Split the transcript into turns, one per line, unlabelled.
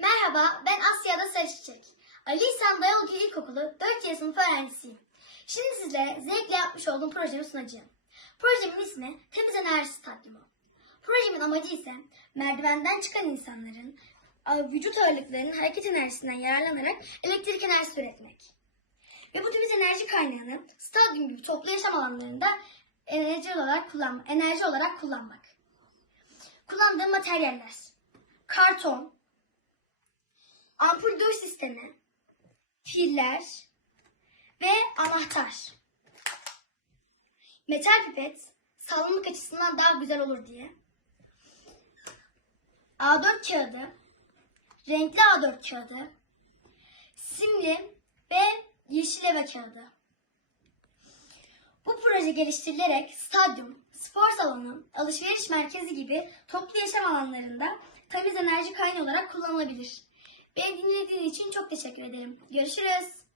Merhaba, ben Asya'da Sarıçiçek. Ali İhsan Dayolcu İlkokulu 4. sınıf öğrencisiyim. Şimdi sizlere zevkle yapmış olduğum projemi sunacağım. Projemin ismi Temiz Enerji Stadyumu. Projemin amacı ise merdivenden çıkan insanların vücut ağırlıklarının hareket enerjisinden yararlanarak elektrik enerjisi üretmek. Ve bu temiz enerji kaynağını stadyum gibi toplu yaşam alanlarında enerji olarak kullan enerji olarak kullanmak. Kullandığım materyaller karton, ampul duş sistemi, piller ve anahtar. Metal pipet sağlamlık açısından daha güzel olur diye. A4 kağıdı, renkli A4 kağıdı, simli ve yeşil eve kağıdı. Bu proje geliştirilerek stadyum, spor salonu, alışveriş merkezi gibi toplu yaşam alanlarında temiz enerji kaynağı olarak kullanılabilir. Beni dinlediğin için çok teşekkür ederim. Görüşürüz.